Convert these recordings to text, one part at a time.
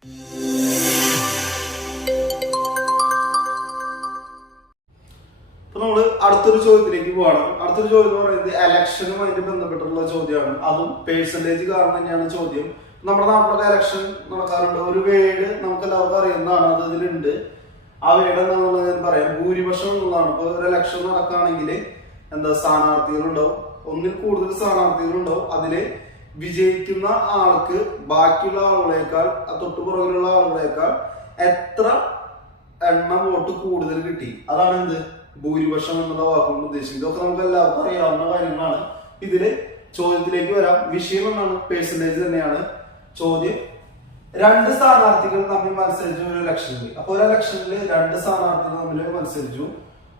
അപ്പൊ നമ്മള് അടുത്തൊരു ചോദ്യത്തിലേക്ക് പോവാണ്. അടുത്തൊരു ചോദ്യം എന്ന് പറയുന്നത് ഇലക്ഷനുമായിട്ട് ബന്ധപ്പെട്ടുള്ള ചോദ്യമാണ്. അതും പേഴ്സൻറ്റേജ് കാരണം തന്നെയാണ് ചോദ്യം. നമ്മുടെ നാട്ടിലൊക്കെ ഇലക്ഷൻ നടക്കാറുണ്ട്. ഒരു വേർഡ് നമുക്ക് എല്ലാവർക്കും അറിയുന്നതാണ്, അത് ഇതിലുണ്ട്. ആ വേർഡ് എന്താണെന്നുള്ളത് ഞാൻ പറയാം. ഭൂരിപക്ഷം എന്നുള്ളതാണ്. ഇപ്പൊ ഒരു ഇലക്ഷൻ നടക്കുകയാണെങ്കിൽ സ്ഥാനാർത്ഥികളുണ്ടാവും, ഒന്നിൽ കൂടുതൽ സ്ഥാനാർത്ഥികളുണ്ടാവും. അതില് വിജയിക്കുന്ന ആൾക്ക് ബാക്കിയുള്ള ആളുകളേക്കാൾ, തൊട്ടുപുറകിലുള്ള ആളുകളേക്കാൾ എത്ര എണ്ണം വോട്ട് കൂടുതൽ കിട്ടി, അതാണ് എന്ത് ഭൂരിപക്ഷം എന്നുള്ള വാക്കുകൊണ്ട് ഉദ്ദേശിക്കുന്നത്. ഇതൊക്കെ നമുക്ക് എല്ലാവർക്കും അറിയാവുന്ന കാര്യങ്ങളാണ്. ഇതില് ചോദ്യത്തിലേക്ക് വരാം. വിഷയം എന്നാണ് പേഴ്സൻറ്റേജ് തന്നെയാണ് ചോദ്യം. രണ്ട് സ്ഥാനാർത്ഥികൾ തമ്മിൽ മത്സരിച്ചു ഒരു ഇലക്ഷനിൽ. അപ്പൊ ഒരു ഇലക്ഷനിൽ രണ്ട് സ്ഥാനാർത്ഥികൾ തമ്മിൽ മത്സരിച്ചു.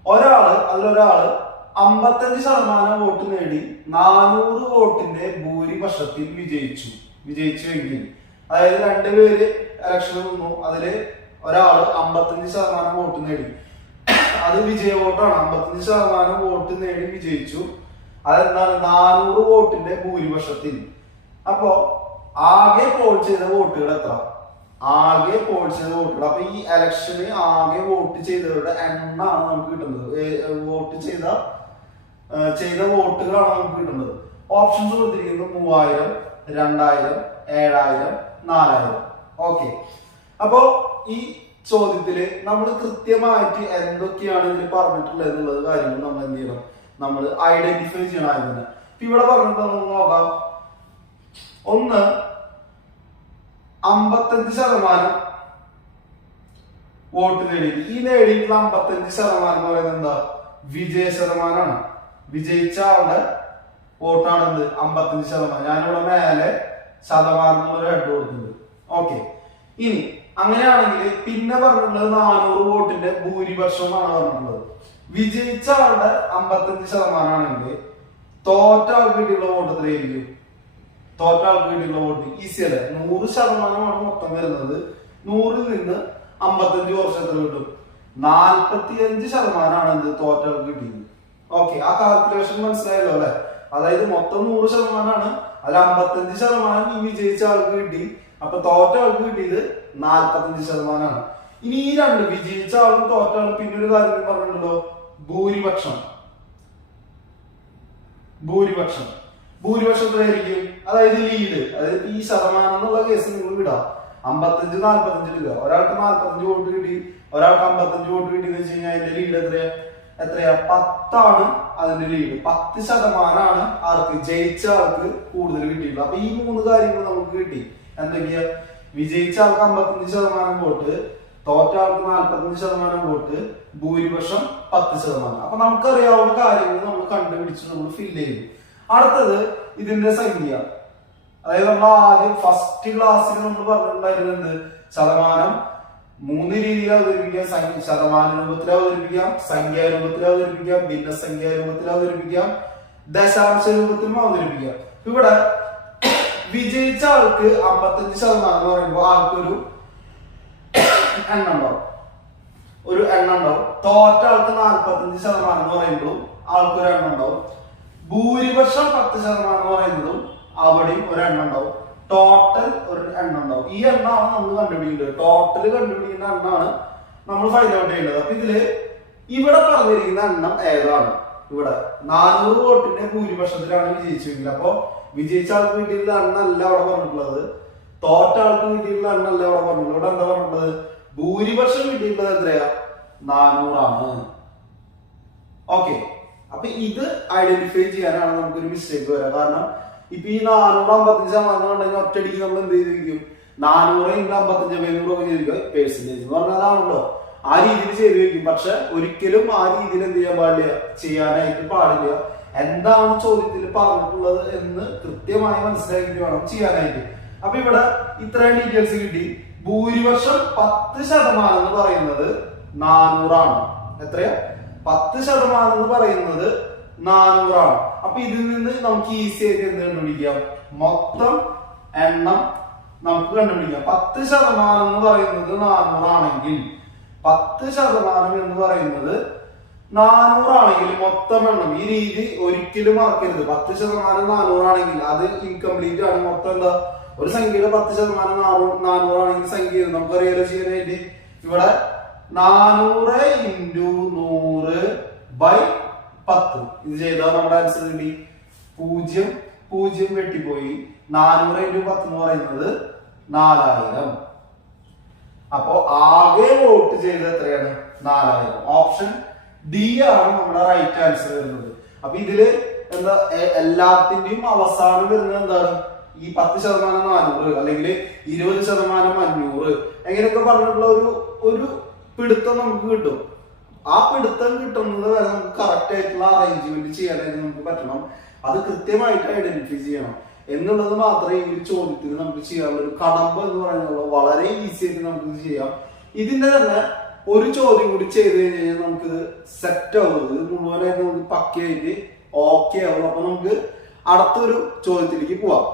അതിലൊരാള് 55% വോട്ട് നേടി 400 വോട്ടിന്റെ ഭൂരിപക്ഷത്തിൽ വിജയിച്ചുവെങ്കിൽ, അതായത് രണ്ടുപേര് ഇലക്ഷനിൽ നിന്നു, അതില് ഒരാള് 55% വോട്ട് നേടി, അത് വിജയ വോട്ടാണ്. 55% വോട്ട് നേടി വിജയിച്ചു. അതെന്താണ്? 400 വോട്ടിന്റെ ഭൂരിപക്ഷത്തിൽ. അപ്പോ ആകെ പോൾ ചെയ്ത വോട്ടുകൾ എത്ര? ആകെ പോൾ ചെയ്ത വോട്ടുകൾ. അപ്പൊ ഈ ഇലക്ഷന് ആകെ വോട്ട് ചെയ്തവരുടെ എണ്ണമാണ് നമുക്ക് കിട്ടുന്നത്. വോട്ട് ചെയ്ത വോട്ടുകളാണ് നമുക്ക് കിട്ടുന്നത്. ഓപ്ഷൻസ് കൊടുത്തിരിക്കുന്നത് 3000, 2000, 7000, 4000. ഓക്കെ. അപ്പോ ഈ ചോദ്യത്തില് നമ്മൾ കൃത്യമായിട്ട് എന്തൊക്കെയാണ് ഇതിൽ പറഞ്ഞിട്ടുള്ളത് എന്നുള്ള കാര്യങ്ങൾ നമ്മൾ എന്ത് ചെയ്യണം? നമ്മൾ ഐഡന്റിഫൈ ചെയ്യണം. ആയിരുന്നു ഇവിടെ പറഞ്ഞിട്ടുള്ളത് നമുക്ക് നോക്കാം. ഒന്ന്, 55% വോട്ട് നേടി. ഈ നേടിയിട്ടുള്ള 55% എന്ന് പറയുന്നത് എന്താ? വിജയ ശതമാനമാണ്. വിജയിച്ച ആളുടെ വോട്ടാണ് എന്ത്? 55%. ഞാനിവിടെ മേലെ ശതമാനം എന്നുള്ള ഹെഡ് കൊടുത്തിട്ടുണ്ട്. ഓക്കെ. ഇനി അങ്ങനെയാണെങ്കിൽ പിന്നെ പറഞ്ഞിട്ടുള്ളത് 400 വോട്ടിന്റെ ഭൂരിപക്ഷമാണ് പറഞ്ഞിട്ടുള്ളത്. വിജയിച്ച ആളുടെ 55% ആണെങ്കിൽ തോറ്റ ആൾക്ക് കിട്ടിയുള്ള വോട്ട് എത്രയായിരിക്കും? തോറ്റ ആൾക്ക് കിട്ടിയുള്ള വോട്ട് ഈസി അല്ലേ? 100% മൊത്തം വരുന്നത്. 100ൽ നിന്ന് 55 കുറച്ച് എത്ര കിട്ടും? 45% എന്ത് തോറ്റ ആൾക്ക് കിട്ടിയത്. ഓക്കെ. ആ കാൽക്കുലേഷൻ മനസ്സിലായല്ലോ അല്ലെ? അതായത് മൊത്തം 100% അതിൽ 55% ഈ വിജയിച്ച ആൾക്ക് കിട്ടി. അപ്പൊ തോറ്റ ആൾക്ക് കിട്ടിയത് 45%. ഇനി ഈ രണ്ട്, വിജയിച്ച ആളും തോറ്റ ആളും, പിന്നെ ഒരു കാര്യം പറഞ്ഞിട്ടുണ്ടല്ലോ, ഭൂരിപക്ഷം എത്രയായിരിക്കും? അതായത് ലീഡ്, അതായത് ഈ ശതമാനം എന്നുള്ള കേസ് നിങ്ങൾ വിടാം. 55-45 എടുക്കുക. ഒരാൾക്ക് 45 വോട്ട് കിട്ടി, ഒരാൾക്ക് 55 വോട്ട് കിട്ടി എന്ന് വെച്ച് കഴിഞ്ഞാൽ അതിന്റെ ലീഡ് എത്രയാ? 10 അതിന്റെ ലീഡ്. 10% ആർക്ക്? ജയിച്ച ആൾക്ക് കൂടുതൽ കിട്ടിയിട്ടുള്ളത്. അപ്പൊ ഈ 3 കാര്യങ്ങൾ നമുക്ക് കിട്ടി. എന്തൊക്കെയാ? വിജയിച്ച ആൾക്ക് 55% വോട്ട്, തോറ്റ ആൾക്ക് 45% വോട്ട്, ഭൂരിപക്ഷം 10%. അപ്പൊ നമുക്കറിയാവുന്ന കാര്യങ്ങൾ നമ്മൾ കണ്ടുപിടിച്ച് നമ്മൾ ഫില്ല് ചെയ്തു. അടുത്തത് ഇതിന്റെ സംഖ്യ. അതായത് നമ്മൾ ആദ്യം ഫസ്റ്റ് ക്ലാസ്സിൽ നമ്മൾ പറഞ്ഞിട്ടുണ്ടായിരുന്നത് ശതമാനം 3 രീതിയിൽ അവതരിപ്പിക്കാം. ശതമാന രൂപത്തിൽ അവതരിപ്പിക്കാം, സംഖ്യാരൂപത്തിൽ അവതരിപ്പിക്കാം, ഭിന്നസംഖ്യാരൂപത്തിൽ അവതരിപ്പിക്കാം, ദശാംശ രൂപത്തിലും അവതരിപ്പിക്കാം. ഇവിടെ വിജയിച്ച ആൾക്ക് 55% എന്ന് പറയുമ്പോൾ ആൾക്കൊരു എണ്ണം ഉണ്ടാവും. തോറ്റ ആൾക്ക് 45% എന്ന് പറയുമ്പോഴും ആൾക്കൊരു എണ്ണം ഉണ്ടാവും. ഭൂരിപക്ഷം 10% എന്ന് പറയുന്നതും അവിടെയും ഒരു എണ്ണം ഉണ്ടാവും. ടോട്ടൽ ഒരു എണ്ണം ഉണ്ടാവും. ഈ എണ്ണമാണ് നമ്മൾ കണ്ടുപിടിക്കേണ്ടത്. ടോട്ടൽ കണ്ടുപിടിക്കുന്ന എണ്ണമാണ് നമ്മൾ ഫൈൻഡ് ഔട്ട് ചെയ്യേണ്ടത്. അപ്പൊ ഇവിടെ പറഞ്ഞിരിക്കുന്ന എണ്ണം ഏതാണ്? ഇവിടെ 400 വോട്ടിന്റെ ഭൂരിപക്ഷത്തിലാണ് വിജയിച്ചെങ്കിൽ, അപ്പൊ വിജയിച്ച ആൾക്ക് കിട്ടിയിട്ടുള്ള എണ്ണല്ല അവിടെ പറഞ്ഞിട്ടുള്ളത്, തോറ്റ ആൾക്ക് കിട്ടിയിട്ടുള്ള എണ്ണല്ല അവിടെ പറഞ്ഞിട്ടുള്ളത്. ഇവിടെ എന്താ പറഞ്ഞിട്ടുള്ളത്? ഭൂരിപക്ഷം കിട്ടിയിട്ടുള്ളത് എത്രയാ? 400 ആണ്. ഓക്കെ. അപ്പൊ ഇത് ഐഡന്റിഫൈ ചെയ്യാനാണ് നമുക്കൊരു മിസ്റ്റേക്ക് വരാം. കാരണം ഇപ്പൊ ഈ 455% ഉണ്ടെങ്കിൽ ഒറ്റയടിക്ക് നമ്മൾ എന്ത് ചെയ്തിരിക്കും? 400 × 55 ചെയ്തിരിക്കും. പേഴ്സൻറ്റേജ് എന്ന് പറഞ്ഞാൽ അതാണല്ലോ, ആ രീതിയിൽ ചെയ്ത് വെക്കും. പക്ഷെ ഒരിക്കലും ആ രീതിയിൽ എന്ത് ചെയ്യാനായിട്ട് പാടില്ല. എന്താണ് ചോദ്യത്തിൽ പറഞ്ഞിട്ടുള്ളത് എന്ന് കൃത്യമായി മനസ്സിലാക്കിയിട്ട് വേണം ചെയ്യാനായിട്ട്. അപ്പൊ ഇവിടെ ഇത്രയും ഡീറ്റെയിൽസ് കിട്ടി. ഭൂരിപക്ഷം 10% എന്ന് പറയുന്നത് 400 ആണ്. എത്രയാ? 10% എന്ന് പറയുന്നത് 400 ആണ്. അപ്പൊ ഇതിൽ നിന്ന് നമുക്ക് ഈസി ആയിട്ട് എന്ത് കണ്ടുപിടിക്കാം? മൊത്തം എണ്ണം നമുക്ക് കണ്ടുപിടിക്കാം. 10% എന്ന് പറയുന്നത് 400 ആണെങ്കിൽ, 10% എന്ന് പറയുന്നത് 400 ആണെങ്കിൽ മൊത്തം എണ്ണം, ഈ രീതി ഒരിക്കലും മറക്കരുത്. 10% 400 ആണെങ്കിൽ അത് ഇൻകംപ്ലീറ്റ് ആണ്. മൊത്തം എന്താ? ഒരു സംഖ്യയുടെ 10% 400 സംഖ്യ നമുക്കറിയാലോ ചെയ്യാനായിട്ട്. ഇവിടെ 400 × 100/10 ഇത് ചെയ്താൽ നമ്മുടെ ആൻസർ കിട്ടി. 0 0 വെട്ടിപ്പോയി. 400 × 10 എന്ന് പറയുന്നത് 4000. അപ്പോ ആകെ വോട്ട് ചെയ്ത് എത്രയാണ്? 4000. ഓപ്ഷൻ ഡി ആണ് നമ്മുടെ റൈറ്റ് ആൻസർ വരുന്നത്. അപ്പൊ ഇതില് എന്താ എല്ലാത്തിന്റെയും അവസാനം വരുന്നത് എന്താണ്? ഈ 10% 400 അല്ലെങ്കിൽ 20% 500 എങ്ങനെയൊക്കെ പറഞ്ഞിട്ടുള്ള ഒരു പിടുത്തം നമുക്ക് കിട്ടും. ആ പിടുത്തം കിട്ടുന്നത് വരെ നമുക്ക് കറക്റ്റ് ആയിട്ടുള്ള അറേഞ്ച്മെന്റ് ചെയ്യാനായിട്ട് നമുക്ക് പറ്റണം. അത് കൃത്യമായിട്ട് ഐഡന്റിഫൈ ചെയ്യണം എന്നുള്ളത് മാത്രമേ ഈ ഒരു ചോദ്യത്തിന് നമുക്ക് ചെയ്യാനുള്ള ഒരു കടമ്പ എന്ന് പറയുന്നത്. വളരെ ഈസി ആയിട്ട് നമുക്ക് ഇത് ചെയ്യാം. ഇതിന്റെ തന്നെ ഒരു ചോദ്യം കൂടി ചെയ്ത് കഴിഞ്ഞാൽ നമുക്ക് സെറ്റ് ആവും. ഇത് മുഴുവനായിട്ട് നമുക്ക് പക്കയായിട്ട് ഓക്കെ ആവും. അപ്പൊ നമുക്ക് അടുത്തൊരു ചോദ്യത്തിലേക്ക് പോവാം.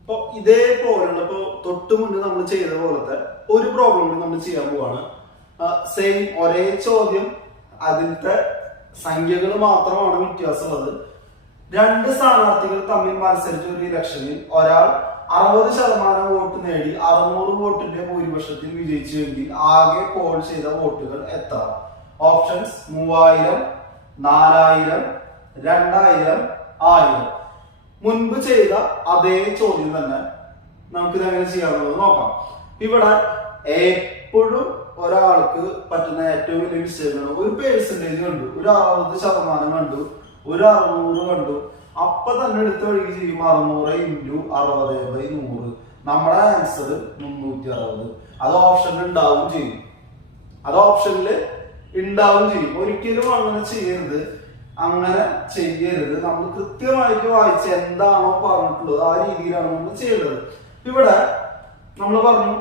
അപ്പൊ ഇതേപോലുള്ള ഇപ്പൊ തൊട്ട് മുന്നേ നമ്മൾ ചെയ്ത പോലത്തെ ഒരു പ്രോബ്ലം കൂടി നമ്മൾ ചെയ്യാൻ പോവാണ്. സെയിം ഒരേ ചോദ്യം, അതിലത്തെ സംഖ്യകൾ മാത്രമാണ് വ്യത്യാസമുള്ളത്. 2 സ്ഥാനാർത്ഥികൾ തമ്മിൽ മത്സരിച്ച ഒരു ഇലക്ഷനിൽ ഒരാൾ 60% വോട്ട് നേടി 600 വോട്ടിന്റെ ഭൂരിപക്ഷത്തിൽ വിജയിച്ചുവെങ്കിൽ ആകെ പോൾ ചെയ്ത വോട്ടുകൾ എത്ര? ഓപ്ഷൻസ് 3000, 4000, 2000, 1000. മുൻപ് ചെയ്ത അതേ ചോദ്യം തന്നെ നമുക്ക് ഇതെങ്ങനെ ചെയ്യാനുള്ളത് നോക്കാം. ഇവിടെ എപ്പോഴും ഒരാൾക്ക് പറ്റുന്ന ഏറ്റവും വലിയ മിസ്റ്റേക്ക് ആണ് ഒരു പേഴ്സൻറ്റേജ് കണ്ടു, ഒരു 60% കണ്ടു, ഒരു 600 കണ്ടു, അപ്പൊ തന്നെ എടുത്ത് ഒഴുകി ചെയ്യും 600 × 60/100. നമ്മുടെ ആൻസർ 360. അത് ഓപ്ഷനിൽ ഉണ്ടാവും ചെയ്യും. ഒരിക്കലും അങ്ങനെ ചെയ്യരുത്. നമ്മൾ കൃത്യമായിട്ട് വായിച്ച് എന്താണോ പറഞ്ഞിട്ടുള്ളത് ആ രീതിയിലാണ് നമ്മൾ ചെയ്യേണ്ടത്. ഇവിടെ നമ്മൾ പറഞ്ഞു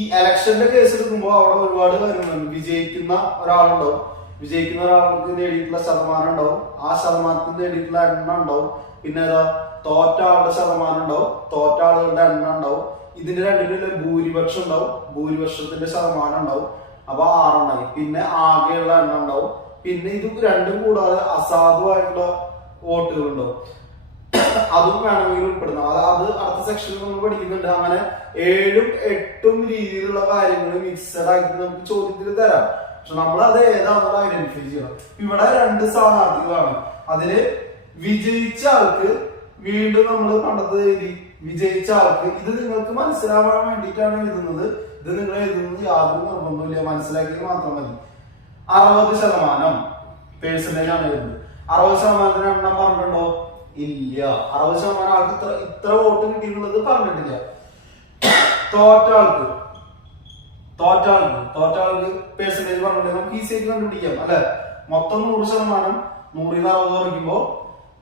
ഈ ഇലക്ഷന്റെ കേസ് എടുക്കുമ്പോൾ അവിടെ ഒരുപാട് കാര്യങ്ങളുണ്ട്. വിജയിക്കുന്ന ഒരാളുണ്ടാവും, വിജയിക്കുന്ന ഒരാൾക്ക് നേടിയിട്ടുള്ള ശതമാനം ഉണ്ടാവും, ആ ശതമാനത്തിൽ നേടിയിട്ടുള്ള എണ്ണം ഉണ്ടാവും. പിന്നെ തോറ്റ ആളുടെ ശതമാനം ഉണ്ടാവും, തോറ്റ ആളുകളുടെ എണ്ണം ഉണ്ടാവും. ഇതിന്റെ രണ്ടിലും ഭൂരിപക്ഷം ഉണ്ടാവും, ഭൂരിപക്ഷത്തിന്റെ ശതമാനം ഉണ്ടാവും. അപ്പൊ 6 പിന്നെ ആകെയുള്ള എണ്ണം ഉണ്ടാവും. പിന്നെ ഇത് രണ്ടും കൂടാതെ അസാധുവായിട്ടുള്ള വോട്ടുകൾ ഉണ്ടാവും. അതും വേണമെങ്കിൽ ഉൾപ്പെടുന്ന അത് അടുത്ത സെക്ഷനിൽ നമ്മൾ പഠിക്കുന്നുണ്ട്. അങ്ങനെ 7ഉം 8ഉം രീതിയിലുള്ള കാര്യങ്ങൾ മിക്സഡ് ആക്കി നമുക്ക് ചോദ്യത്തിൽ തരാം. പക്ഷെ നമ്മൾ അത് ഏതാണെന്ന് ഐഡന്റിഫൈ ചെയ്യണം. ഇവിടെ 2 സ്ഥാനാർത്ഥികളാണ്. അതില് വിജയിച്ച ആൾക്ക് വീണ്ടും നമ്മൾ പണ്ടത്തെ എഴുതി. വിജയിച്ച ആൾക്ക് ഇത് നിങ്ങൾക്ക് മനസ്സിലാവാൻ വേണ്ടിയിട്ടാണ് എഴുതുന്നത്. ഇത് നിങ്ങൾ എഴുതുന്നത് യാതൊരു നിർബന്ധമില്ല, മനസ്സിലാക്കിയത് മാത്രം മതി. 60% പേഴ്സൻറ്റേജ് ആണ് എഴുതുന്നത്. 60% എണ്ണം പറഞ്ഞിട്ടുണ്ടോ? ഇല്ല. 60% ആൾക്ക് ഇത്ര വോട്ട് കിട്ടിയിട്ടുള്ളത് പറഞ്ഞിട്ടില്ല. തോറ്റ ആൾക്ക് പേഴ്സൻറ്റേജ് പറഞ്ഞിട്ടുണ്ടെങ്കിൽ നമുക്ക് ഈസി ആയിട്ട് കണ്ടുപിടിക്കാം അല്ലെ. മൊത്തം 100%, 100 കുറയ്ക്കുമ്പോ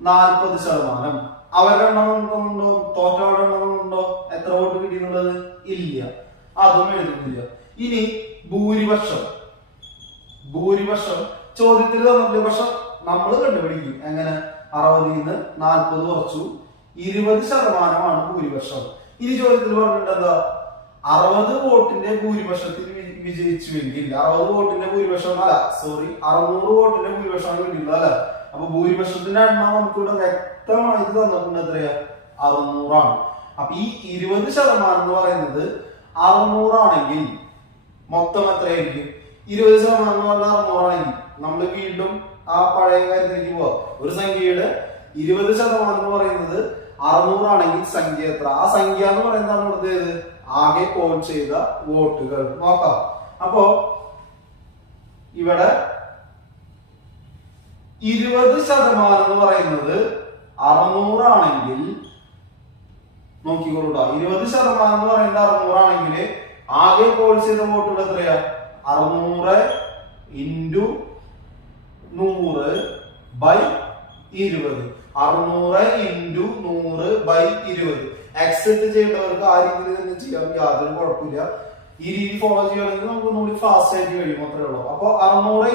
40%. അവരുടെ എണ്ണം ഉണ്ടോ? തോറ്റവരുടെ എണ്ണം ഉണ്ടോ? എത്ര വോട്ട് കിട്ടിയിട്ടുള്ളത്? ഇല്ല, അതും എഴുതുന്നില്ല. ഇനി ഭൂരിപക്ഷം ചോദ്യത്തിൽ തന്നിട്ടില്ല, പക്ഷെ നമ്മൾ കണ്ടുപിടിക്കും എങ്ങനെ. 60ൽ നിന്ന് 40 കുറച്ചു, 20% ഭൂരിപക്ഷം. ഇനി ചോദ്യത്തിൽ പറഞ്ഞിട്ട് എന്താ? 60 വോട്ടിന്റെ ഭൂരിപക്ഷത്തിൽ വിജയിച്ചുവെങ്കിൽ 60 വോട്ടിന്റെ ഭൂരിപക്ഷം 600 വോട്ടിന്റെ ഭൂരിപക്ഷമാണ് കിട്ടിയിട്ടുള്ളത് അല്ലെ. അപ്പൊ ഭൂരിപക്ഷത്തിന്റെ എണ്ണം നമുക്കിവിടെ വ്യക്തമായിട്ട് തന്നിട്ടുണ്ട്. എത്രയാ? 600 ആണ്. അപ്പൊ ഈ 20% എന്ന് പറയുന്നത് 600 ആണെങ്കിൽ മൊത്തം എത്രയായിരിക്കും? 20% എന്ന് പറഞ്ഞാൽ 600 ആണെങ്കിൽ നമ്മൾ വീണ്ടും ആ പഴയ കാര്യത്തിലേക്ക് പോവാം. ഒരു സംഖ്യയുടെ 20% എന്ന് പറയുന്നത് 600 ആണെങ്കിൽ സംഖ്യ എത്ര? ആ സംഖ്യ എന്ന് പറയുന്നതാണ് ഇവിടുത്തെ ആകെ പോൾ ചെയ്ത വോട്ടുകൾ. നോക്കാം. അപ്പോ ഇവിടെ 20% എന്ന് പറയുന്നത് 600 ആണെങ്കിൽ നോക്കിക്കൊള്ളൂട്ടാ. 20% എന്ന് പറയുന്നത് 600 ആണെങ്കിൽ ആകെ പോൾ ചെയ്ത വോട്ടുകൾ എത്രയാ? 600 × 100/20. 600 × 100/20. എക്സെപ്റ്റ് ചെയ്യേണ്ടവർക്ക് ആ രീതിയിൽ തന്നെ ചെയ്യാം, യാതൊരു കുഴപ്പമില്ല. ഈ രീതി ഫോളോ ചെയ്യുകയാണെങ്കിൽ നമുക്ക് ഒന്നുകൂടി ഫാസ്റ്റ് ആയിട്ട് കഴിയും, അത്രേ ഉള്ളൂ. അപ്പൊ 600 ×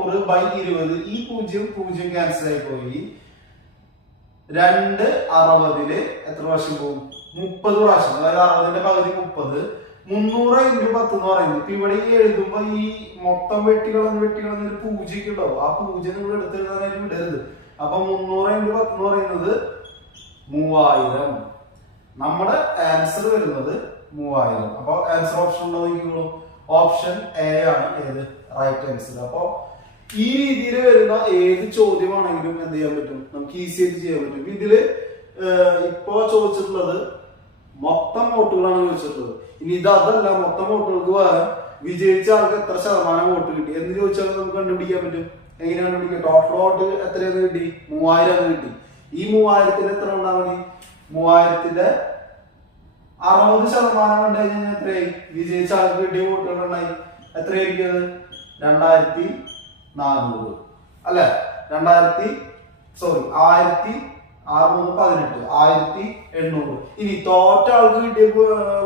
100/20. ഈ 0 ക്യാൻസൽ ആയി പോയി. 2 60 എത്ര പ്രാവശ്യം പോകും? 30 പ്രാവശ്യം. അതായത് 60ന്റെ പകുതി 30. 300 × 10 എന്ന് പറയുന്നത്. ഇപ്പൊ ഇവിടെ എഴുതുമ്പോ ഈ മൊത്തം വെട്ടികളൊരു 0 ഉണ്ടാവും. ആ 0 നിങ്ങൾ എടുത്തെഴുതാനായിട്ട് വിടരുത്. അപ്പൊ 300 × 10 എന്ന് പറയുന്നത് 3000. നമ്മുടെ ആൻസർ വരുന്നത് 3000. അപ്പൊ ആൻസർ ഓപ്ഷൻ ഉണ്ടോ നോക്കിക്കോളൂ. ഓപ്ഷൻ എ ആണ് ഏത് റൈറ്റ് ആൻസർ. അപ്പൊ ഈ രീതിയിൽ വരുന്ന ഏത് ചോദ്യമാണെങ്കിലും എന്ത് ചെയ്യാൻ പറ്റും, നമുക്ക് ഈസി ആയിട്ട് ചെയ്യാൻ പറ്റും. ഇതില് ഇപ്പോ ചോദിച്ചിട്ടുള്ളത് മൊത്തം വോട്ടുകളാണ് ചോദിച്ചിട്ടുള്ളത്. ഇനി ഇതല്ല, മൊത്തം വോട്ടുകൾക്ക് പകരം വിജയിച്ച ആൾക്ക് എത്ര ശതമാനം വോട്ട് കിട്ടി എന്ന് ചോദിച്ചാൽ നമുക്ക് കണ്ടുപിടിക്കാൻ പറ്റും. എങ്ങനെ കണ്ടുപിടിക്കുക? ടോട്ടൽ വോട്ട് എത്രയാണ് കിട്ടി? 3000 കിട്ടി. ഈ 3000 എത്ര ഉണ്ടാ മതി? 3000 60% കണ്ടു കഴിഞ്ഞാൽ എത്രയായി? വിജയിച്ച ആൾക്ക് കിട്ടിയ വോട്ടുകൾ ഉണ്ടായി എത്രയായിരിക്കും? 2400 അല്ലെ? 1618 1800. ഇനി തോറ്റ ആൾക്ക് കിട്ടിയ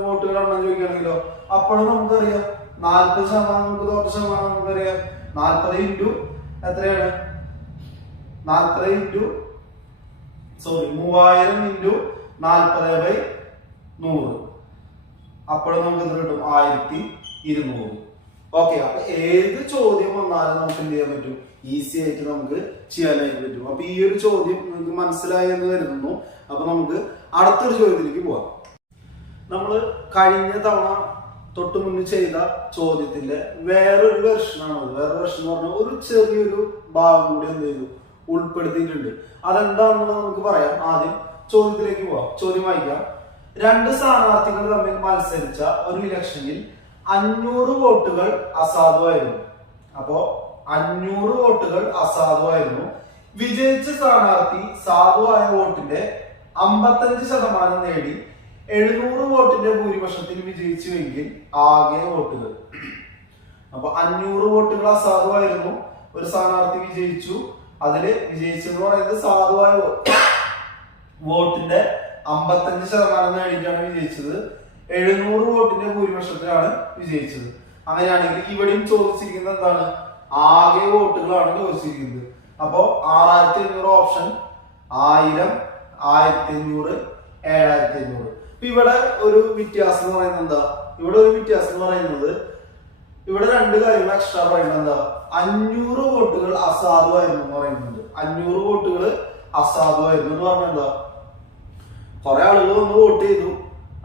വോട്ടുകളാണെന്ന് ചോദിക്കുകയാണെങ്കിലോ അപ്പോഴും നമുക്കറിയാം 40% നമുക്ക് തോറ്റ ശതമാനം നമുക്കറിയാം. 40 ഇൻറ്റു എത്രയാണ്? 3000 ഇൻറ്റു 40/100. അപ്പോഴും നമുക്ക് എത്ര കിട്ടും? 1200. ഓക്കെ. അപ്പൊ ഏത് ചോദ്യം വന്നാലും നമുക്ക് എന്ത് ചെയ്യാൻ പറ്റും? ഈസി ആയിട്ട് നമുക്ക് ചെയ്യാനായിട്ട് പറ്റും. അപ്പൊ ഈ ഒരു ചോദ്യം നിങ്ങൾക്ക് മനസ്സിലായി എന്ന് കരുതുന്നു. അപ്പൊ നമുക്ക് അടുത്തൊരു ചോദ്യത്തിലേക്ക് പോവാം. നമ്മൾ കഴിഞ്ഞ തവണ തൊട്ട് മുന്നിൽ ചെയ്ത ചോദ്യത്തിന്റെ വേറൊരു വെർഷനാണ്. വേറൊരു വെർഷൻ എന്ന് പറഞ്ഞാൽ ഒരു ചെറിയൊരു ഭാഗം കൂടി എന്ത് ചെയ്തു ഉൾപ്പെടുത്തിയിട്ടുണ്ട്. അതെന്താണെന്നുള്ളത് നമുക്ക് പറയാം. ആദ്യം ചോദ്യത്തിലേക്ക് പോവാം. ചോദ്യം വായിക്കാം. 2 സ്ഥാനാർത്ഥികൾ തമ്മിൽ മത്സരിച്ച ഒരു ഇലക്ഷനിൽ 500 വോട്ടുകൾ അസാധുവായിരുന്നു. അപ്പോ 500 വോട്ടുകൾ അസാധുവായിരുന്നു. വിജയിച്ച സ്ഥാനാർത്ഥി സാധുവായ വോട്ടിന്റെ 55% നേടി 700 വോട്ടിന്റെ ഭൂരിപക്ഷത്തിൽ വിജയിച്ചുവെങ്കിൽ ആകെ വോട്ടുകൾ. അപ്പൊ 500 വോട്ടുകൾ അസാധുവായിരുന്നു. ഒരു സ്ഥാനാർത്ഥി വിജയിച്ചു. അതില് വിജയിച്ചെന്ന് പറയുന്നത് സാധുവായ വോട്ടിന്റെ 55% നേടിയിട്ടാണ് വിജയിച്ചത്. 700 വോട്ടിന്റെ ഭൂരിപക്ഷത്തിലാണ് വിജയിച്ചത്. അങ്ങനെയാണെങ്കിൽ ഇവിടെയും ചോദിച്ചിരിക്കുന്നത് എന്താണ്? ആകെ വോട്ടുകളാണ് ചോദിച്ചിരിക്കുന്നത്. അപ്പോ 6500 ഓപ്ഷൻ 1000 1500 7500. ഇവിടെ ഒരു വ്യത്യാസം എന്ന് പറയുന്നത് എന്താ? ഇവിടെ ഒരു വ്യത്യാസം എന്ന് പറയുന്നത് ഇവിടെ 2 കാര്യങ്ങൾ എക്സ്ട്രാ പറയുന്നത് എന്താ? 500 വോട്ടുകൾ അസാധുവായിരുന്നു എന്ന് പറയുന്നുണ്ട്. 500 വോട്ടുകൾ അസാധുവായിരുന്നു എന്ന് പറഞ്ഞാൽ എന്താ? കുറെ ആളുകൾ വന്ന് വോട്ട് ചെയ്തു.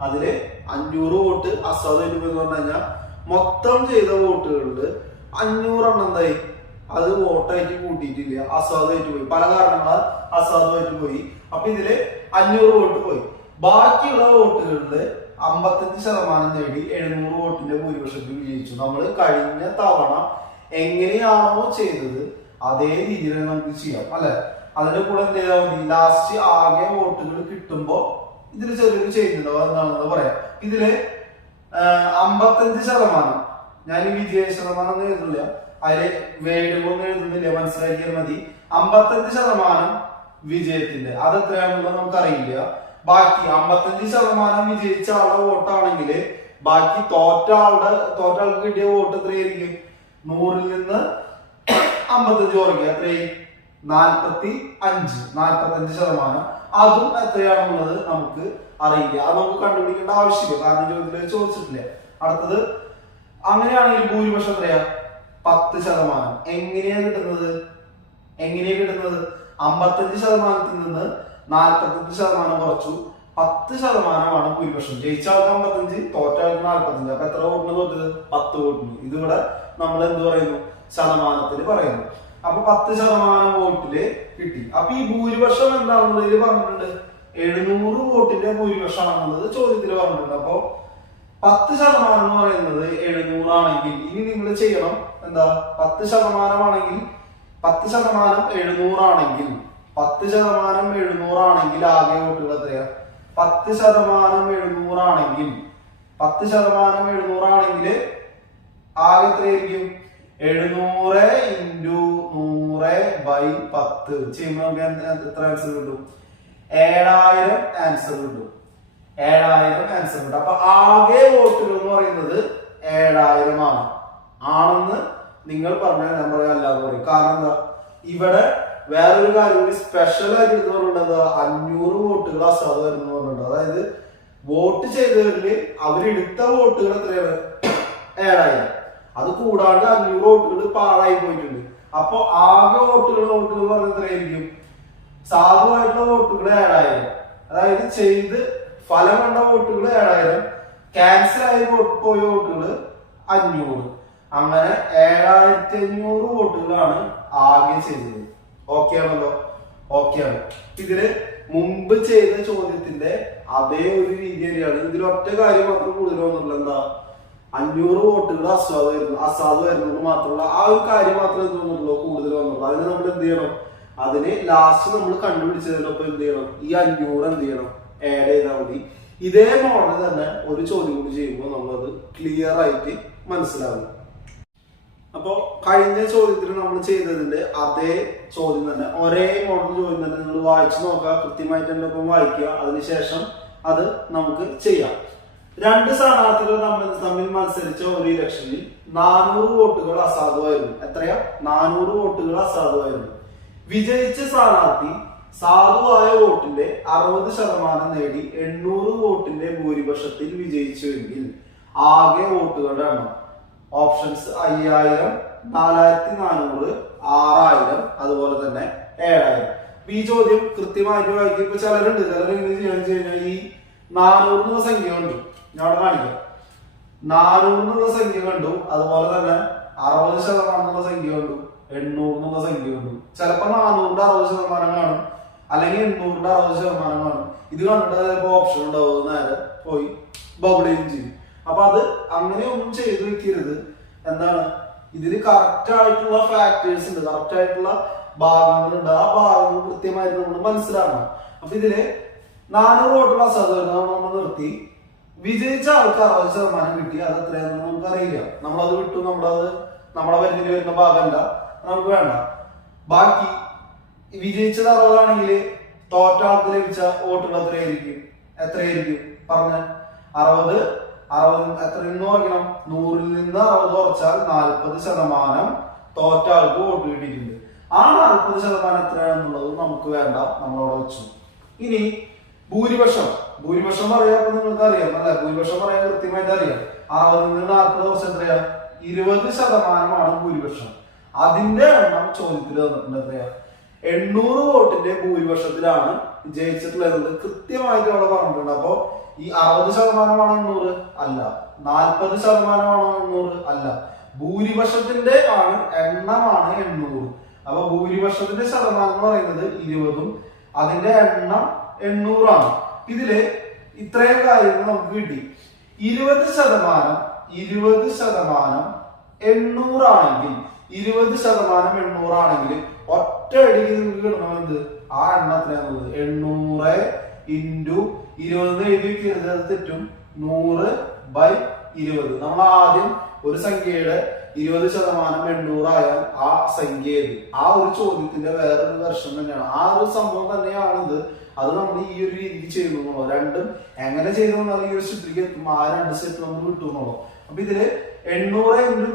അതില് 500 വോട്ട് അസാധുവായിട്ട് പോയി എന്ന് പറഞ്ഞു കഴിഞ്ഞാൽ മൊത്തം ചെയ്ത വോട്ടുകളിൽ 500 എണ്ണം എന്തായി? അത് വോട്ടായിട്ട് കൂട്ടിയിട്ടില്ല, അസാധുവായിട്ട് പോയി. പല കാരണങ്ങളാൽ അസാധുവായിട്ട് പോയി. അപ്പൊ ഇതില് 500 വോട്ട് പോയി. ബാക്കിയുള്ള വോട്ടുകളില് 55% നേടി 700 വോട്ടിന്റെ ഭൂരിപക്ഷത്തിൽ വിജയിച്ചു. നമ്മൾ കഴിഞ്ഞ തവണ എങ്ങനെയാണോ ചെയ്തത് അതേ രീതിയിൽ നമുക്ക് ചെയ്യാം അല്ലെ? അതിന്റെ കൂടെ എന്ത് ചെയ്താൽ മതി? ലാസ്റ്റ് ആകെ വോട്ടുകൾ കിട്ടുമ്പോ ഇതിൽ ചെറിയൊരു ചേഞ്ച് ഉണ്ടാവും. എന്താണെന്ന് പറയാം. ഇതില് 55%, ഞാൻ വിജയ ശതമാനം ഒന്നും എഴുതുന്നില്ല, അതില് വേടുകളൊന്നും എഴുതുന്നില്ല, മനസ്സിലാക്കിയാൽ മതി. 55% വിജയത്തിന്റെ അതെത്രയാണെന്നുള്ളത് നമുക്കറിയില്ല. ബാക്കി 55% വിജയിച്ച ആളുടെ വോട്ടാണെങ്കിൽ ബാക്കി തോറ്റ ആൾക്ക് കിട്ടിയ വോട്ട് എത്രയായിരിക്കും? 100ൽ നിന്ന് 55 കുറയ്ക്കുക. എത്രയും 45%. അതും എത്രയാണെന്നുള്ളത് നമുക്ക് അറിയില്ല. അത് നമുക്ക് കണ്ടുപിടിക്കേണ്ട ആവശ്യമില്ല, കാരണം ചോദ്യത്തിൽ ചോദിച്ചിട്ടില്ല. അടുത്തത് അങ്ങനെയാണെങ്കിൽ ഭൂരിപക്ഷം എത്രയാ? 10%. എങ്ങനെയാ കിട്ടുന്നത്? 55%ൽ നിന്ന് 45% കുറച്ചു 10%ആണ് ഭൂരിപക്ഷം. ജയിച്ച ആൾക്ക് 55, തോറ്റ ആൾക്ക് 45. അപ്പൊ എത്ര വോട്ടിന് തോറ്റത്? 10 വോട്ടിന്. ഇതിവിടെ നമ്മൾ എന്ത് പറയുന്നു? ശതമാനത്തിൽ പറയുന്നു. അപ്പൊ 10% വോട്ടില് കിട്ടി. അപ്പൊ ഈ ഭൂരിപക്ഷം എന്താണെന്നുള്ളതിൽ പറഞ്ഞിട്ടുണ്ട്. 700 വോട്ടിന്റെ ഭൂരിപക്ഷമാണെന്നുള്ളത് ചോദ്യത്തിൽ പറഞ്ഞിട്ടുണ്ട്. അപ്പൊ 10% എന്ന് പറയുന്നത് 700 ആണെങ്കിൽ ഇനി നിങ്ങൾ ചെയ്യണം എന്താ? 10% ആണെങ്കിൽ 10% 700 ആണെങ്കിൽ 10% ആണെങ്കിൽ ആകെ വോട്ടുകൾ എത്രയാ? 10% ആണെങ്കിൽ 10% ആണെങ്കിൽ ആകെ എത്രയായിരിക്കും? 700 ഇൻറ്റു 100/10 ചെയ്യുമ്പോൾ നമുക്ക് എത്ര ആൻസർ കിട്ടും? 7000 ആൻസർ കിട്ടും. 7000 ആൻസർ കിട്ടും. അപ്പൊ ആകെ വോട്ടുകൾ എന്ന് പറയുന്നത് 7000 ആണെന്ന് നിങ്ങൾ പറഞ്ഞാൽ ഞാൻ പറയാൻ അല്ലാതെ പറയും. കാരണം എന്താ? ഇവിടെ വേറൊരു കാര്യം കൂടി സ്പെഷ്യൽ ആയിട്ട് എടുത്ത് പറഞ്ഞിട്ടുണ്ട്. 500 വോട്ടുകൾ അസാധുവായിരുന്നു പറഞ്ഞിട്ടുണ്ട്. അതായത് വോട്ട് ചെയ്തവരില് അവരെടുത്ത വോട്ടുകൾ എത്രയാണ്? 7000. അത് കൂടാണ്ട് 500 വോട്ടുകൾ പാഴായി പോയിട്ടുണ്ട്. അപ്പൊ ആകെ വോട്ടുകൾ പറഞ്ഞ എത്രയായിരിക്കും? സാധുവായിട്ടുള്ള വോട്ടുകൾ 7000. അതായത് ചെയ്ത് ഫലം കണ്ട വോട്ടുകൾ 7000, ക്യാൻസൽ ആയി പോയ വോട്ടുകൾ 500. അങ്ങനെ 7500 വോട്ടുകളാണ് ആകെ ചെയ്തത്. ഓക്കെ ആണല്ലോ? ഓക്കെ ആണ്. ഇതില് മുമ്പ് ചെയ്ത ചോദ്യത്തിന്റെ അതേ ഒരു രീതി തന്നെയാണ്. ഇതിൽ ഒറ്റ കാര്യം മാത്രം കൂടുതൽ വന്നിട്ടില്ല. എന്താ? 500 വോട്ടുകൾ അസാധുവായിരുന്നു മാത്രമല്ല, ആ ഒരു കാര്യം മാത്രമേ എന്ത് വന്നുള്ളൂ, കൂടുതൽ വന്നുള്ളൂ. അതിന് നമ്മൾ എന്ത് ചെയ്യണം? അതിന് ലാസ്റ്റ് നമ്മൾ കണ്ടുപിടിച്ചതിനൊപ്പം എന്ത് ചെയ്യണം? ഈ 500 എന്ത് ചെയ്യണം? ആഡ് ചെയ്താൽ മതി. ഇതേ മോഡൽ തന്നെ ഒരു ചോദ്യം കൂടി ചെയ്യുമ്പോൾ നമ്മളത് ക്ലിയർ ആയിട്ട് മനസ്സിലാവും. അപ്പോ കഴിഞ്ഞ ചോദ്യത്തിൽ നമ്മൾ ചെയ്തതിന്റെ അതേ ചോദ്യം തന്നെ, ഒരേ മോഡൽ ചോദ്യം തന്നെ നിങ്ങൾ വായിച്ചു നോക്കുക, കൃത്യമായിട്ട് എന്റെ ഒപ്പം വായിക്കുക. അതിനുശേഷം അത് നമുക്ക് ചെയ്യാം. 2 സ്ഥാനാർത്ഥികൾ തമ്മിൽ മത്സരിച്ച ഒരു ഇലക്ഷനിൽ 400 വോട്ടുകൾ അസാധുവായിരുന്നു. എത്രയാ? 400 വോട്ടുകൾ അസാധുവായിരുന്നു. വിജയിച്ച സ്ഥാനാർത്ഥി സാധുവായ വോട്ടിന്റെ 60% നേടി 800 വോട്ടിന്റെ ഭൂരിപക്ഷത്തിൽ വിജയിച്ചുവെങ്കിൽ ആകെ വോട്ടുകളുടെ എണ്ണം ഓപ്ഷൻസ് 5000, 4400, 6000, അതുപോലെ തന്നെ 7000. ഈ ചോദ്യം കൃത്യമായിട്ട് വായിക്കും. ഇപ്പൊ ചിലർ എങ്ങനെ ചെയ്യാന്ന് വെച്ച് കഴിഞ്ഞാൽ ഈ 400 എന്നുള്ള സംഖ്യ കണ്ടു, ഞാൻ അവിടെ കാണിക്കാം. 400 എന്നുള്ള സംഖ്യ കണ്ടു, അതുപോലെ തന്നെ 60% എന്നുള്ള സംഖ്യ കണ്ടു, 800 എന്നുള്ള സംഖ്യ കണ്ടു. ചിലപ്പോ 400ന്റെ 60% കാണും, അല്ലെങ്കിൽ 800ന്റെ 60% കാണും. ഇത് കണ്ടിട്ട് ചിലപ്പോ ഓപ്ഷൻ ഉണ്ടാവും, നേരെ പോയി ബബിളിയും ചെയ്യും. അപ്പൊ അത് അങ്ങനെ ഒന്നും ചെയ്തു വെക്കരുത്. എന്താണ്? ഇതില് കറക്റ്റ് ആയിട്ടുള്ള ഫാക്ടേഴ്സ് ഉണ്ട്, കറക്റ്റ് ആയിട്ടുള്ള ഭാഗങ്ങളുണ്ട്. ആ ഭാഗങ്ങൾ കൃത്യമായിട്ട് നമ്മൾ മനസ്സിലാക്കണം. അപ്പൊ ഇതില് 400 വോട്ടുള്ള അസാധുവായിരുന്നു നമ്മൾ നിർത്തി. വിജയിച്ച ആൾക്ക് 60% കിട്ടി. അത് എത്രയാണെന്ന് നമുക്ക് അറിയില്ല. നമ്മളത് വിട്ടു, നമ്മളെ പരിധിയിൽ വരുന്ന ഭാഗമല്ല, നമുക്ക് വേണ്ട. ബാക്കി വിജയിച്ചത് 60 ആണെങ്കിൽ തോറ്റ ആൾക്ക് ലഭിച്ച വോട്ടുകൾ എത്രയായിരിക്കും പറഞ്ഞ? 60 എത്രയെന്ന് പറയണം? 100ൽ നിന്ന് 60 കുറച്ചാൽ 40% തോറ്റ ആൾക്ക് വോട്ട് കിട്ടിയിട്ടുണ്ട്. ആ 40% എത്രയാണെന്നുള്ളത് നമുക്ക് വേണ്ട, നമ്മളവിടെ വെച്ചു. ഇനി ഭൂരിപക്ഷം പറയാൻ നിങ്ങൾക്ക് അറിയാം അല്ലെ? ഭൂരിപക്ഷം പറയാൻ കൃത്യമായിട്ട് അറിയാം. 60ൽ നിന്ന് 40 കുറച്ച് എത്രയാ? 20% ഭൂരിപക്ഷം. അതിന്റെ എണ്ണം ചോദ്യത്തിൽ തന്നിട്ടുണ്ട്. എത്രയാ? 800 വോട്ടിന്റെ ഭൂരിപക്ഷത്തിലാണ് ജയിച്ചിട്ടുള്ളത്. കൃത്യമായിട്ട് അവിടെ പറഞ്ഞിട്ടുണ്ട്. അപ്പൊ ഈ 60% 800 അല്ല, 40% 800 അല്ല, ഭൂരിപക്ഷത്തിന്റെ എണ്ണമാണ് 800. അപ്പൊ ഭൂരിപക്ഷത്തിന്റെ ശതമാനം എന്ന് പറയുന്നത് 20ഉം അതിന്റെ എണ്ണം 800 ആണ്. ഇതില് ഇത്രയും കാര്യങ്ങൾ നമുക്ക് കിട്ടി. 20% 800 ആണെങ്കിൽ 20% 800 ആണെങ്കിൽ ഒറ്റ അടിക്ക് നിങ്ങൾക്ക് കിട്ടണമെന്ത്? ആ എണ്ണം എത്രയാണുള്ളത്? 800 ഇൻറ്റു 20 എഴുതി വെക്കരുത്, അത് തെറ്റും. 100/20. നമ്മൾ ആദ്യം ഒരു സംഖ്യയുടെ 20% 800 ആയാൽ ആ സംഖ്യ ഏത്? ആ ഒരു ചോദ്യത്തിന്റെ വേറൊരു വെർഷൻ തന്നെയാണ്. ആ ഒരു സംഭവം തന്നെയാണിത്. അത് നമ്മൾ ഈ ഒരു രീതിക്ക് ചെയ്യുന്നുള്ളൂ. രണ്ടും എങ്ങനെ ചെയ്തു ഈ ഒരു സ്റ്റെപ്പിലേക്ക് എത്തും. ആ 2 സ്റ്റെപ്പ് നമ്മൾ കിട്ടുന്നുള്ളൂ. അപ്പൊ ഇതില് 800 ഇൻറ്റു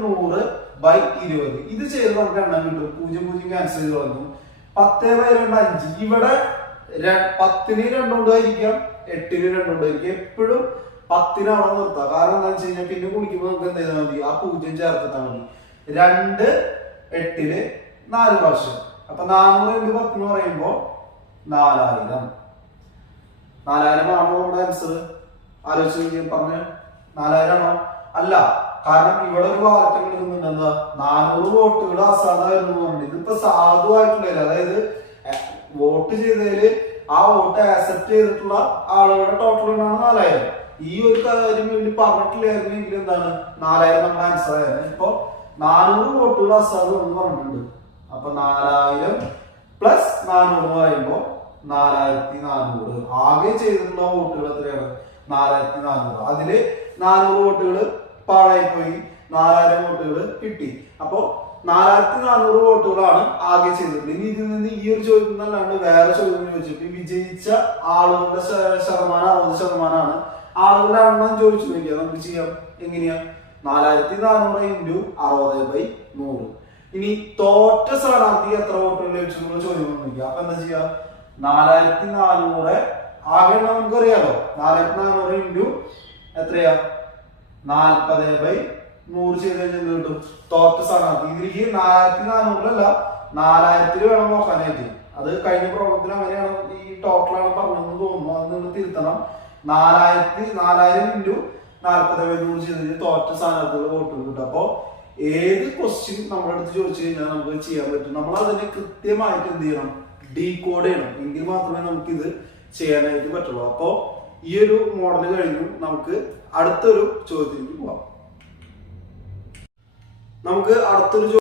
100/20 ഇത് ചെയ്ത് നമുക്ക് എണ്ണം കിട്ടും. 0 ക്യാൻസൽ ചെയ്ത് കളഞ്ഞു. 10/2 5. ഇവിടെ 10ന് 2 കൊണ്ടായിരിക്കാം, 8ന് 2 കൊണ്ടായിരിക്കും. എപ്പോഴും 10നാണോ നിർത്താം. കാരണം എന്താണെന്ന് വെച്ച് കഴിഞ്ഞാൽ പിന്നെ കുടിക്കുമ്പോൾ നമുക്ക് എന്ത് ചെയ്താൽ മതി? ആ 0 ചേർത്തിട്ടാൽ മതി. 2 8ന് 4 പ്രാവശ്യം. അപ്പൊ 400 ഇൻറ്റു 10 എന്ന് പറയുമ്പോ 4000. 4000 ആണോ നമ്മുടെ ആൻസർ? ആലോചിച്ച് പറഞ്ഞ 4000 ആണോ? അല്ല. കാരണം ഇവിടെ ഒരു വാർത്ത കിടക്കുന്നുണ്ട്. എന്താ? 400 വോട്ടുകൾ അസാധുവായിരുന്നു പറഞ്ഞിട്ട്. ഇതിപ്പോ സാധുവായിട്ടുള്ള, അതായത് വോട്ട് ചെയ്തതില് ആ വോട്ട് ആക്സെപ്റ്റ് ചെയ്തിട്ടുള്ള ആളുകളുടെ ടോട്ടൽ എന്നാണ് 4000. ഈ ഒരു കാര്യം വേണ്ടി പറഞ്ഞിട്ടില്ലായിരുന്നെങ്കിൽ എന്താണ് 4000 നമ്മുടെ ആൻസർ ആയിരുന്നു. ഇപ്പൊ 400 വോട്ടുകൾ അസാധു എന്ന് പറഞ്ഞിട്ടുണ്ട്. അപ്പൊ 4000 പ്ലസ് 400 പറയുമ്പോ 4400. ആകെ ചെയ്തിട്ടുള്ള വോട്ടുകൾ എത്രയാണ്? 4400. അതില് 400 വോട്ടുകൾ പാഴായി പോയി, 4000 വോട്ടുകൾ കിട്ടി. അപ്പോ 4400 വോട്ടുകളാണ് ആകെ ചെയ്തിട്ടുള്ളത്. ഇനി ഇതിൽ നിന്ന് ഈ ഒരു ചോദ്യത്തിൽ നിന്നല്ലാണ്ട് വേറെ ചോദ്യം ചോദിച്ചിട്ട് വിജയിച്ച ആളുകളുടെ ശതമാനം 60%. ആളുകളുടെ എണ്ണം ചോദിച്ചു നോക്കിയാൽ നമുക്ക് ചെയ്യാം. എങ്ങനെയാ? 4400 ഇൻറ്റു 60/100. ഇനി തോറ്റ സ്ഥാനാർത്ഥി എത്ര വോട്ടുകൾ ലഭിച്ചു ചോദ്യം നോക്കിയാൽ അപ്പൊ എന്താ ചെയ്യാ? 4400 ആകെ എണ്ണം നമുക്കറിയാലോ. 4400 ഇൻറ്റു എത്രയാ? 40/100 ചെയ്ത് കഴിഞ്ഞാൽ കിട്ടും തോറ്റ സ്ഥാനാർത്ഥി. ഇതിലേക്ക് 4400 4000 വേണം നോക്കാനായിട്ട്. അത് കഴിഞ്ഞ പ്രോബ്ലത്തിൽ അങ്ങനെയാണ്, ഈ ടോട്ടലാണ് പറഞ്ഞതെന്ന് തോന്നുന്നു. അത് നിങ്ങൾ തിരുത്തണം. 4000 ഇൻറ്റു 40 ചെയ്ത് തോറ്റ സ്ഥാനാർത്ഥികളുടെ വോട്ടുകൾ കിട്ടും. അപ്പോൾ ഏത് ക്വസ്റ്റ്യൻ നമ്മുടെ അടുത്ത് ചോദിച്ചു കഴിഞ്ഞാൽ നമുക്ക് ചെയ്യാൻ പറ്റും. നമ്മൾ അതിനെ കൃത്യമായിട്ട് എന്ത് ചെയ്യണം, ഡീകോഡ് ചെയ്യണം. എങ്കിൽ മാത്രമേ നമുക്ക് ഇത് ചെയ്യാനായിട്ട് പറ്റുള്ളൂ. അപ്പോൾ ഈ ഒരു മോഡൽ കഴിഞ്ഞു, നമുക്ക് അടുത്തൊരു ചോദ്യത്തിലേക്ക് പോവാം. നമുക്ക് അടുത്തൊരു